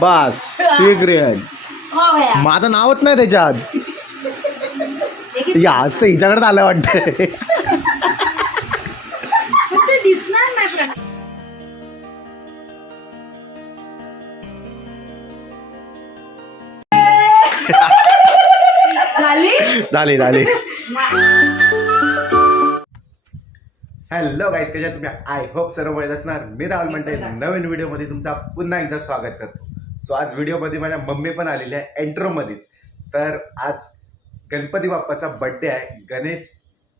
बस स्वीक्रियन माझं नावच नाही त्याच्यात. आज तर हिच्याकडे आलं वाटतंय. दिसणार नाही. झाली झाली. हॅलो गाईस, कशा तुम्ही? आय होप सर्व मजेत असणार. मी राहुल म्हणते नवीन व्हिडिओमध्ये तुमचा पुन्हा एकदा स्वागत करतो. सो आज व्हिडिओमध्ये माझ्या मम्मी पण आलेली आहे एंट्रोमध्येच. तर आज गणपती बाप्पाचा बर्थडे आहे, गणेश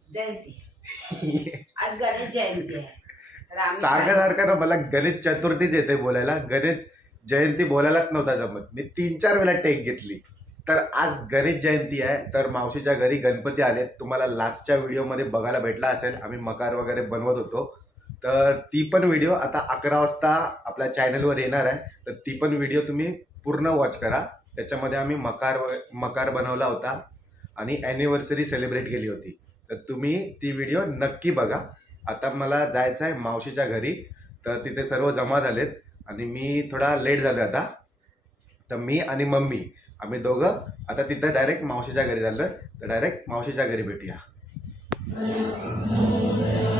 जयंती. आज गणेश जयंती आहे. सारखं ना मला गणेश चतुर्थीच येते बोलायला, गणेश जयंती बोलायलाच नव्हता जमत. मी 3-4 वेळा टेक घेतली. तर आज गणेश जयंती आहे, तर मावशीच्या घरी गणपती आले. तुम्हाला लास्टच्या व्हिडिओमध्ये बघायला भेटला असेल, आम्ही मकार वगैरे बनवत होतो. तर ती पण व्हिडिओ आता 11 वाजता आपल्या चॅनलवर येणार आहे. तर ती पण व्हिडिओ तुम्ही पूर्ण वॉच करा. त्याच्यामध्ये आम्ही मकार बनवला होता आणि ॲनिव्हर्सरी सेलिब्रेट केली होती. तर तुम्ही ती व्हिडिओ नक्की बघा. आता मला जायचं आहे मावशीच्या घरी, तर तिथे सर्व जमा झालेत आणि मी थोडा लेट झालो आता. तर मी आणि मम्मी आम्ही दोघं आता तिथं डायरेक्ट मावशीच्या घरी झालं. तर डायरेक्ट मावशीच्या घरी भेटूया.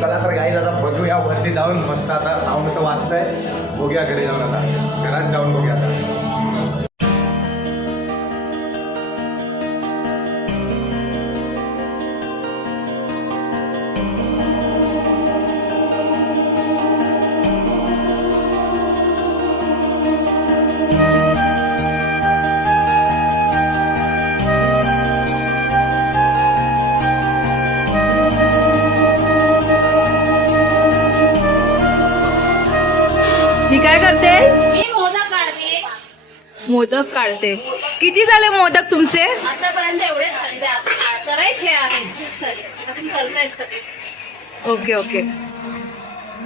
चला तर गाईज आता बघूया वरती जाऊन. मस्त आता साऊंड तर वाजतंय. बघूया घरी जाऊन, आता घरात जाऊन बघूया आता. ही काय करते? मी मोदक काढते. मोदक काढते. किती झाले मोदक तुमचे? आतापर्यंत एवढे झाले. आता करायचे आहेत सगळे, करतायत सगळे. Okay okay.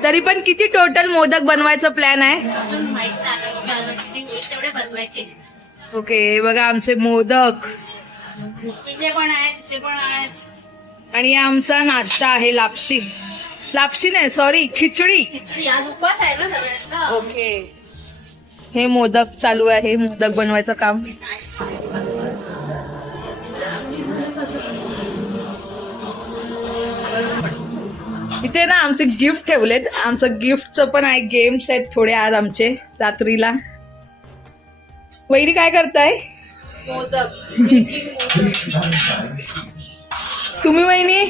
तरी पण किती टोटल मोदक बनवायचं प्लॅन आहे? अजून माहित नाही. अजून किती होईल तेवढे बनवायचे. ओके, हे बघा आमचे मोदक. तिथे पण आहेत, तिथे पण आहेत. आणि आमचा नाश्ता आहे लापशी. लापशी नाही, सॉरी, खिचडी. आज उपवास आहे ना सगळ्यांना. ओके. हे मोदक चालू आहे, मोदक बनवायचं काम. इथे ना आमचे गिफ्ट ठेवलेत. आमचं गिफ्टचं पण आहे. गेम्स आहेत थोडे आज आमचे रात्रीला. वहिनी काय करताय? मोदक. तुम्ही वहिनी?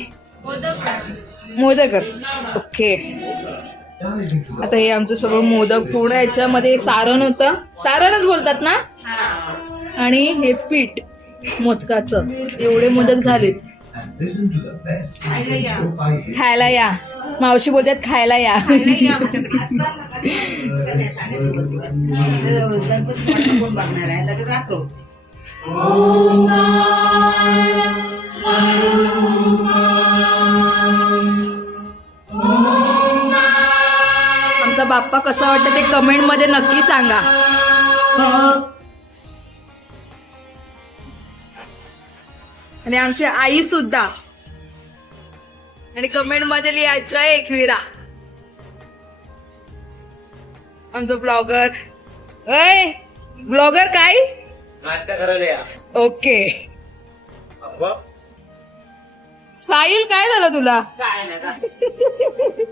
मोदकच. ओके. आता हे आमचं सगळं मोदक पूर्ण याच्यामध्ये सारण होतं. सारणच बोलतात ना. आणि हे पीठ मोदकाचं. एवढे मोदक झालेत. खायला या. मावशी बोलतात खायला या. बघणार आहे रात्र. आमचा बाप्पा कसा वाटतं ते कमेंट मध्ये नक्की सांगा. आणि आमची आई सुद्धा. आणि कमेंट मध्ये लिहायचं आहे एकविरा. आमचं ब्लॉगर. अय ब्लॉगर काय? नाश्ता करायला या. ओके. साहिल काय झालं तुला? काय नाही.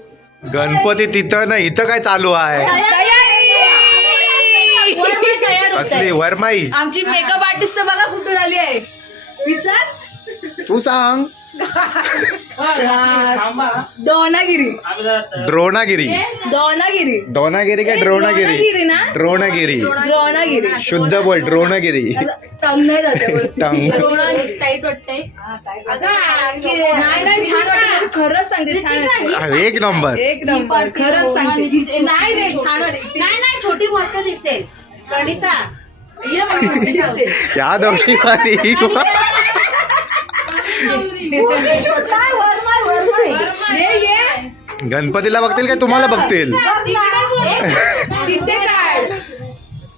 गणपती तिथं ना, इथं काय चालू आहे? असली वरमाई. आमची मेकअप आर्टिस्ट बघा कुठून आली आहे. विचार. तू सांग. दोनागिरी. द्रोणागिरी. दोनागिरी. दोनागिरी काय ड्रोणागिरी? ना. द्रोणागिरी. द्रोणागिरी. शुद्ध बोल. ड्रोणागिरी. टंग नाही जाते. टंग. टाईट वाटतंय. नाही नाही, छान वाटतं. खरंच सांगते, छान वाटते. एक नंबर. एक नंबर. खरंच सांगते. नाही रे, छान वाटते. नाही छोटी मस्त दिसेल. प्रणिता ये मोठी दिसेल. या दोघी वारी. ये ये. गणपतीला बघतील काय तुम्हाला बघतील? तिथे काय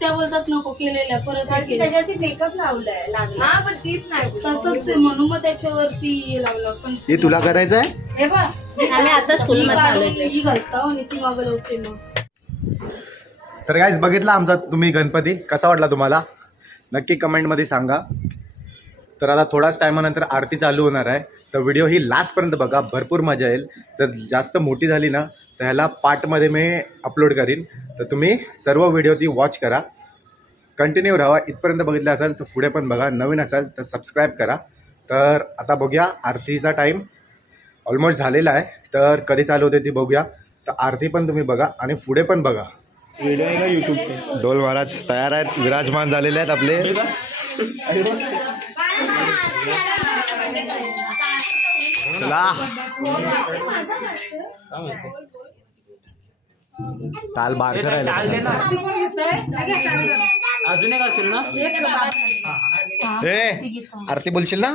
त्या बोलतात नको केलेल्या परत त्याच्यावरती मेकअप लावलाय. हा पण तीच नाही. तसंच आहे म्हणून मग त्याच्यावरती लावलं. पण हे तुला करायचं आहे? हे बघ आम्ही आता स्कूल मध्ये आलोय. ही घालता आणि ती मागं लावते. तर गाईज बघितला आमचा तुम्ही गणपती कसा वाटला तुम्हाला नक्की कमेंटमध्ये सांगा. तर आता थोड्याच टायमानंतर आरती चालू होणार आहे. तर व्हिडिओ ही लास्टपर्यंत बघा, भरपूर मजा येईल. जर जास्त मोठी झाली ना तर ह्याला पार्टमध्ये मी अपलोड करीन. तर तुम्ही सर्व व्हिडिओ ती वॉच करा, कंटिन्यू राहा. इथपर्यंत बघितलं असाल तर पुढे पण बघा, नवीन असाल तर सबस्क्राईब करा. तर आता बघूया, आरतीचा टाईम ऑलमोस्ट झालेला आहे. तर कधी चालू होते ती बघूया. तर आरती पण तुम्ही बघा आणि पुढे पण बघा. व्हिडिओ आहे का यूट्यूब? ढोल महाराज तयार आहेत, विराजमान झालेले आहेत आपले. चला ताल बार करायला अजून एक असेल ना? आरती बोलशील ना?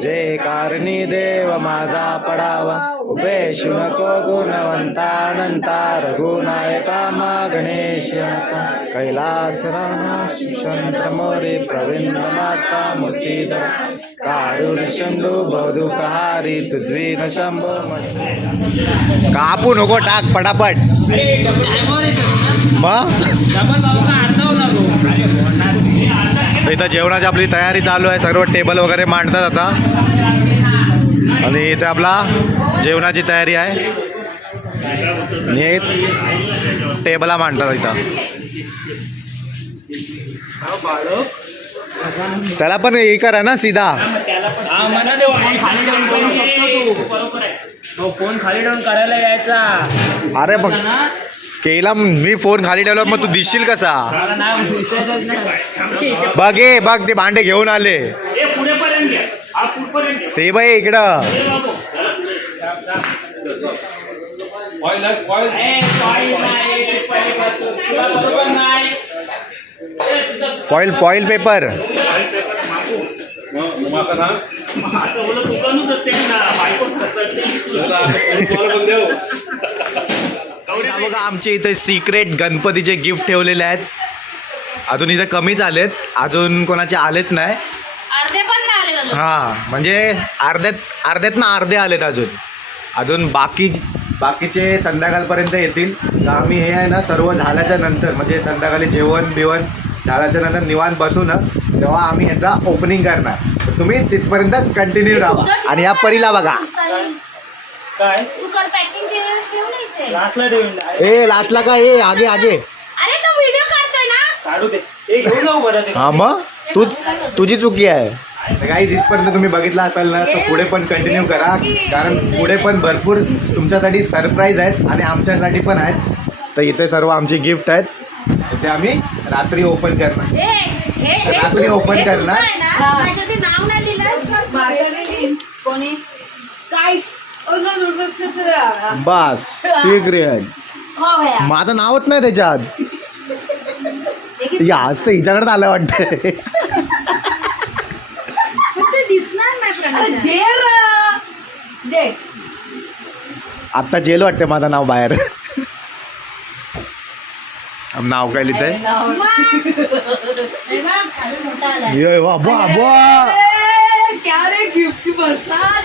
जे कारणी देव माझा पडावा, उपेशु नको गुणवंतानंता, रघुनायका मा गणेश कैलास रामा शिवशंकर मोरे, प्रवीण माता मूर्ती काळूर शंभू बौद्धुकहारी, तुझवी न शंभो. कापू नको, टाक पटापट. इथं जेवणाची आपली तयारी चालू आहे, सर्व टेबल वगैरे मांडतात आता. आणि इथे आपला जेवणाची तयारी आहे आणि टेबला मांडतात इथं. त्याला पण हे करा ना सीधा. फोन खाली ठेवून करायला यायचा. अरे बघ केला मी फोन खाली ठेवला मग तू दिसशील कसा. बघ ते भांडे घेऊन आले ते बाई इकडं. Foil paper. बघा आमचे इथे सिक्रेट गणपतीचे गिफ्ट ठेवलेले आहेत. अजून इथे कमीच आलेत, अजून कोणाचे आलेत नाही. अर्धे पण नाही आले अजून. हा म्हणजे अर्ध्यात ना अर्धे आलेत अजून बाकीचे संध्याकाळपर्यंत येतील. तर आम्ही हे आहे ना सर्व झाल्याच्या नंतर म्हणजे संध्याकाळी जेवण बिवण झाल्याच्या नंतर निवांत बसू ना तेव्हा आम्ही ह्याचा ओपनिंग करणार. तर तुम्ही तिथपर्यंत कंटिन्यू राहा. आणि या परीला बघा काय तू काल पॅकिंग केलेलं ठेव ना इथे. लास्टला ठेवून ए लास्टला का ए आगे अरे तो व्हिडिओ काढतोय ना. काढू दे. हे घेऊन जाऊ बरं ते. हा मग तुझी चुकी आहे. काही जिथपर्यंत तुम्ही बघितला असाल ना तर पुढे पण कंटिन्यू करा कारण पुढे पण भरपूर तुमच्यासाठी सरप्राईज आहेत आणि आमच्यासाठी पण आहेत. तर इथे सर्व आमची गिफ्ट आहेत. ते आम्ही रात्री ओपन करणार. रात्री ओपन करणार. माझ्यावरती नाव नाही लिहिलं. कोणी काय बस सिक्रेट. हो भैया. माझं नावच नाही त्याच्यात. आज तर हिच्याकडे आलं वाटतंय. ते दिसणार नाही दे आत्ता जेल वाटते माझं नाव बाहेर. नाव काय लिहित आहे. क्या रे गिफ्ट बसतात.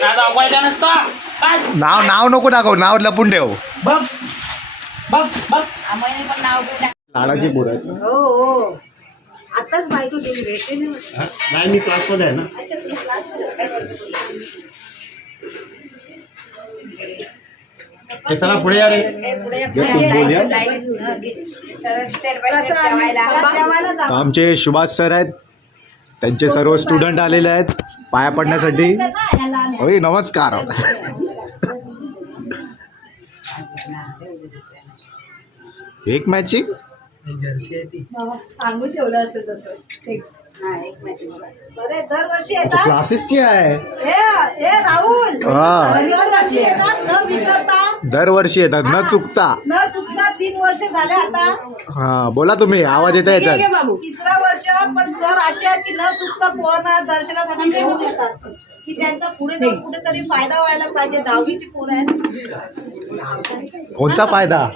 दाखवायचा नसता. काय नाव नको दाखव, नाव लपून ठेव. बघ बघ बघ. आम्हाला पण नाव पण लाडाची पोरं आहेत. हो आताच बायको दिली भेटते नाही मी क्लासमध्ये आहे ना. चला पुढे या रे. आमचे सुभाष सर आहेत, त्यांचे सर्व स्टुडंट आलेले आहेत पाया पडण्यासाठी. होय नमस्कार. एक मॅचिंग सांगून ठेवलं असेल तसं. दरवर्षी क्लासेसची आहे. राहुल हा दरवर्षी येतात न विसरता दरवर्षी येतात न चुकता. न चुकता 3 वर्ष झाले आता. हा बोला तुम्ही, आवाज येत याच्यात. बाबू 3रा वर्ष पण सर असे आहेत की न चुकता पोरांना दर्शनासाठी घेऊन येतात की त्यांचा पुढे जाऊन कुठेतरी फायदा व्हायला पाहिजे. 10वीची पोरं आहेत. कोणचा फायदा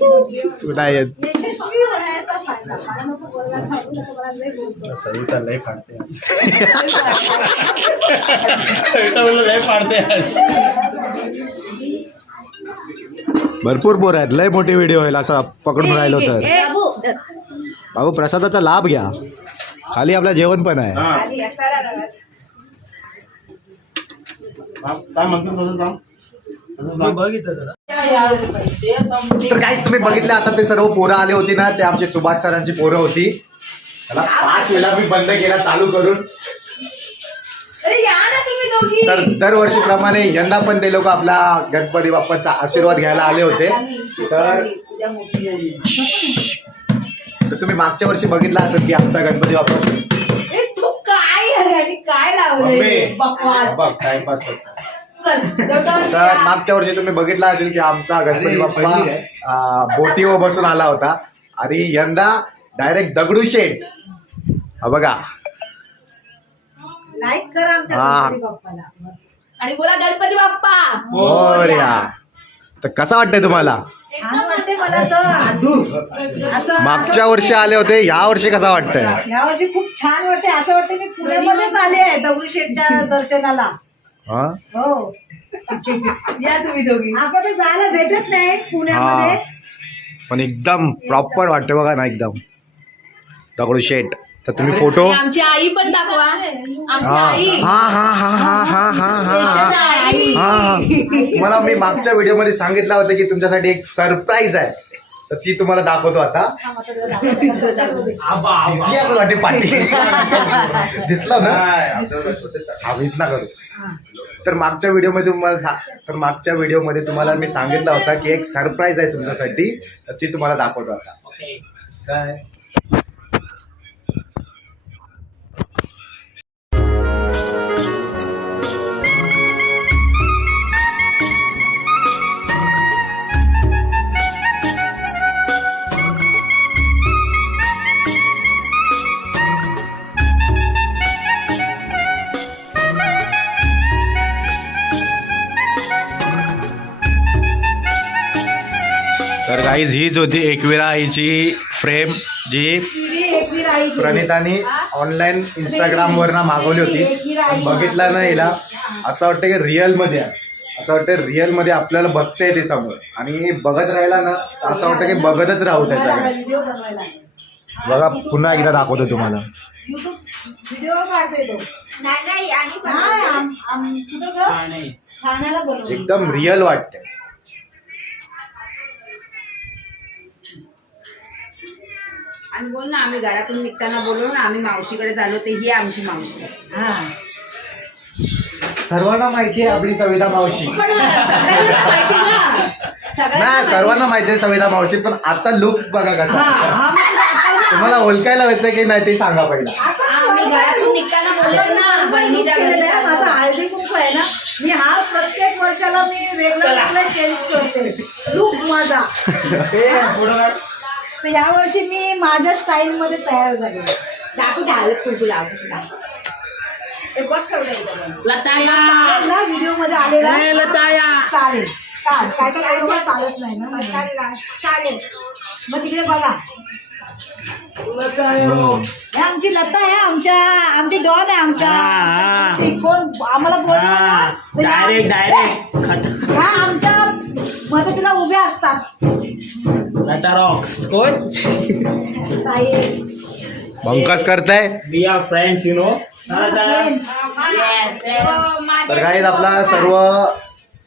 तू नाही येत. यशस्वी होण्याचा फायदा. मला नको बोलायला, सांगू नको मला, लय बोलतो. सविता लय फाडते. भरपूर पोर आहेत, लय मोठी व्हिडिओ होईल असं पकडून राहिलो तर. बाबू प्रसादाचा लाभ घ्या, खाली आपलं जेवण पण आहे. खाली असायला लागला. तर काहीच तुम्ही बघितलं आता ते सर्व पोरं आले होती ना, ते आमचे सुभाष सरांची पोरं होती. त्याला 5 वेळा मी बंद केला चालू करून. अरे या ना तुम्ही दोघी. तर दरवर्षीप्रमाणे यंदा पण ते लोक आपला गणपती बाप्पाचा आशीर्वाद घ्यायला आले होते. तर तुम्ही मागच्या वर्षी बघितला असेल की आमचा गणपती बाप्पा ए, तू काय अरे काय लावलंय बकवास. बघ टाइमपास करतो. चल तर मागच्या वर्षी तुम्ही बघितला असेल की आमचा गणपती बाप्पा बोटीवर बसून आला होता आणि यंदा डायरेक्ट दगडूशेठ. हा बघा, लाईक करा आमच्या हा. गणपती बाप्पाला. आणि बोला गणपती बाप्पा. मोरया. तर कसा वाटतंय तुम्हाला? छान वाटते मला तर. असं मागच्या वर्षी आले होते, या वर्षी कसा वाटतंय? या वर्षी खूप छान वाटते. असं वाटतं मी पुण्यामध्येच आले आहे दगडूशेठच्या दर्शनाला. हा हो या तुम्ही दोघी. आपण तर जायला भेटत नाही पुण्यामध्ये. हा पण एकदम प्रॉपर वाटतं बघा ना, एकदम दगडूशेठ. तर तुम्ही फोटो आणि आमची आई पण दाखवा. आमची हा आई. हा हा हा हा हा हा हा आई. हा. तुम्हाला मी मागच्या व्हिडिओमध्ये सांगितलं होतं की तुमच्यासाठी एक सरप्राईज आहे, तर ती तुम्हाला दाखवतो आता. दिसली असं वाटते पाठी. दिसलं ना, हा इथना करू. तर मागच्या व्हिडिओमध्ये तुम्हाला मी सांगितलं होता की एक सरप्राईज आहे तुमच्यासाठी, तर ती तुम्हाला दाखवतो आता. ओके. काय तर गाईज हीच होती एकविरा आईची फ्रेम जी प्रणितानी ऑनलाईन इंस्टाग्रामवरनं मागवली होती. पण बघितलं ना हिला असं वाटतं की रिअलमध्ये आहे, असं वाटतं रिअलमध्ये आपल्याला बघता येते समोर, आणि बघत राहिला ना तर असं वाटतं की बघतच राहू त्याच्याकडे. व्हिडिओ बनवायला बघा पुन्हा एकदा दाखवतो तुम्हाला. युट्यूब व्हिडिओ काढतोय तो. नाही आणि कुठं ग? हा, नाही. ठाण्याला बनवतो. एकदम रिअल वाटते. आणि बोल ना, आम्ही घरातून निघताना बोललो ना आम्ही मावशीकडे झालो, ते ही आमची मावशी आहे. हा. सर्वांना माहिती आहे आपली सविता मावशी. पण सगळ्यांना माहिती ना. नाही सर्वांना माहिती आहे सविता मावशी, पण आता लुक बघा हा, कसा. हा मग तुला आता- तुम्हाला ओळखायला येतं की नाही ते सांगा पहिला. आता आम्ही घरातून निघताना बोललो ना बहिणीच्या घरी केलेलं आहे. चाललो. माझा हळदी कुंकू आहे ना, मी हा प्रत्येक वर्षाला मी वेगळं चेंज करते लुक माझा. तर या वर्षी मी माझ्या स्टाईल मध्ये तयार झाले. दाखवू द्या हळद कुंकू लावतो. ते बस लताया व्हिडिओ मध्ये आलेला लताया चालेल. काय काय बरोबर चालत नाही ना. चालेल. मग तिकडे बघा, हे आमची लता आहे, आमची डॉन आहे आमच्या. ती कोण आम्हाला बोलणार ना, तर डायरेक्ट ह्या आमच्या मदतीला उभ्या असतात. लता रॉक्स कोण? साहेब. भंकस करताय. We are friends you know. तर गाईज आपला सर्व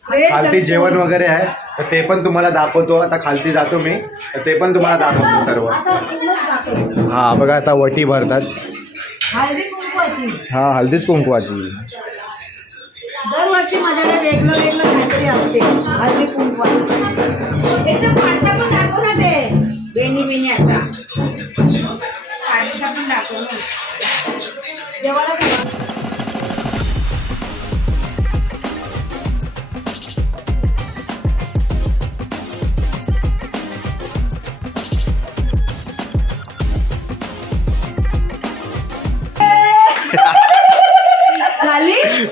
खालती जेवण वगैरे आहे, तर ते पण तुम्हाला दाखवतो. आता खालती जातो मी, तर ते पण तुम्हाला दाखवतो सर्व. आता पूर्णच दाखवतो. हा बघा आता वटी भरतात. हळदी कुंकवाची हा हळदीच कुंकवाची. दरवर्षी माझ्याकडे वेगळं वेगळं काहीतरी असते हळदी कुंकवाची. एकदम पांढरा पण दाखव ना, ते बेनी बेनी असा साडीचा पण दाखव ना. जेवायला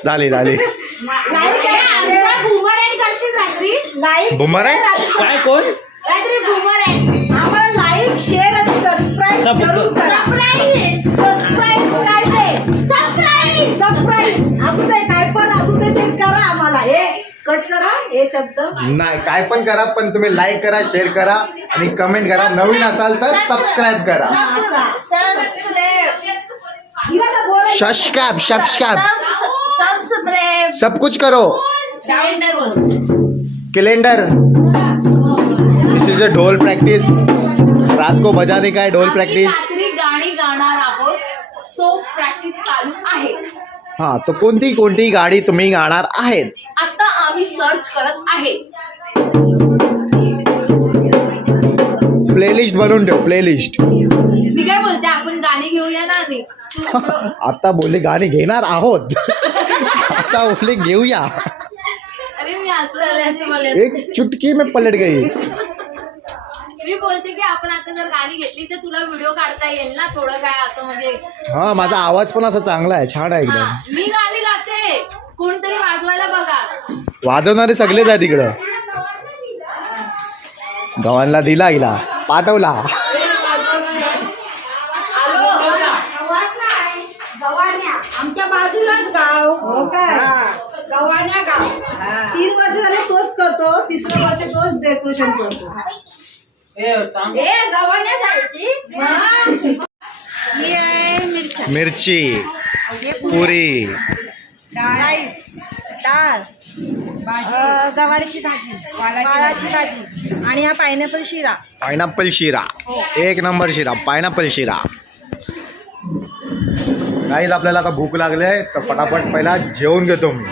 झाली झाली. बुमरॅन करशील रात्री. लाईक बुमरॅन? काय कोण? रात्री बुमरॅन. आम्हाला लाईक शेअर आणि सबस्क्राईब सब- जरूर करा. सरप्राईज असू दे, काय पण असू दे ते करा. आम्हाला हे कट करा हे शब्द. नाही काय पण करा, पण तुम्ही लाईक करा, शेअर करा आणि कमेंट करा. नवीन असाल तर सबस्क्राईब करा. हिला तर बोलायचं. Subscribe subscribe subscribe. सब कुछ करो. कैलेंडर. दिस इज अ ढोल प्रैक्टिस. रात को बजाने का है ढोल प्रैक्टिस. रात्री गाणी गाणार आहोत, सो प्रॅक्टिस चालू आहे. हा तो कोणती गाडी तुम्ही गाणार आहेत? आता आम्ही सर्च करत आहे. प्लेलिस्ट बनवून ठेव प्लेलिस्ट. मी काय बोलते, आपण गाणी घेऊया ना. आणि आता बोलले गाणी घेणार आहोत. आता बोलले घेऊया. अरे मी असं मला एक चुटकी में पलट गई. मी बोलते की आपण आता जर गाणी घेतली तर तुला व्हिडिओ काढता येईल ना, थोडं काय असं म्हणजे. हा माझा आवाज पण असा चांगला आहे, छान आहे हा, एकदम. मी गाणी गाते, कोणतरी वाजवायला बघा. वाजवणारे सगळेच आहे तिकडं. गव्हाणला दिला हिला पाठवला. आमच्या बाजूलाच गाव. हो काय? गव्हाण्या गाव. 3 वर्ष झाले तोच करतो, 3रं वर्ष तोच डेकोरेशन करतो. ए सांग. ए गव्हाण्या जायची. मिरची पुरी राईस, डाळ, गवारीची भाजी, वालाची भाजी आणि हा पायनॅपल शिरा. पायनॅपल शिरा. एक नंबर शिरा पायनॅपल शिरा. काहीच आपल्याला आता भूक लागली आहे, तर पटापट पहिला जेवून घेतो मी.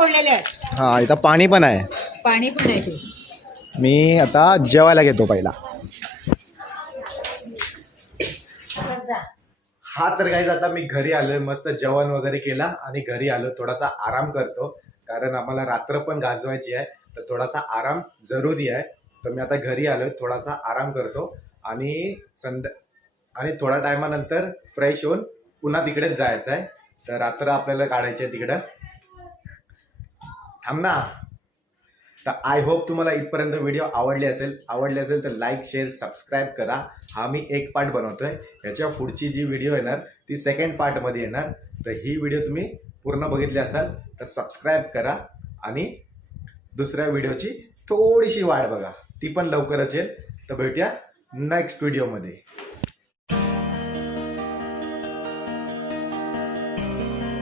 फोडलेले आहेत. हा इथं पाणी पण आहे. पाणी पण आहे ते. मी आता जेवायला घेतो पहिला. हा तर गाईज आता मी घरी आलोय, मस्त जेवण वगैरे केला आणि घरी आलो, थोडासा आराम करतो कारण आम्हाला रात्र पण गाजवायची आहे, तर थोडासा आराम जरुरी आहे. तर मी आता घरी आलोय, थोडासा आराम करतो आणि आणि थोड्या टायमानंतर फ्रेश होऊन पुन्हा तिकडेच जायचं आहे. तर रात्र आपल्याला काढायची आहे तिकडं. थांब ना. तर आय होप तुम्हाला इथपर्यंत व्हिडिओ आवडली असेल तर लाईक शेअर सबस्क्राईब करा. हा मी एक पार्ट बनवतोय, याच्या पुढची जी व्हिडिओ येणार ती सेकंड पार्टमध्ये येणार. तर ही व्हिडिओ तुम्ही पूर्ण बघितली असाल तर सबस्क्राईब करा आणि दुसऱ्या व्हिडिओची थोडीशी वाट बघा, ती पण लवकरच येईल. तर भेटूया नेक्स्ट व्हिडिओमध्ये.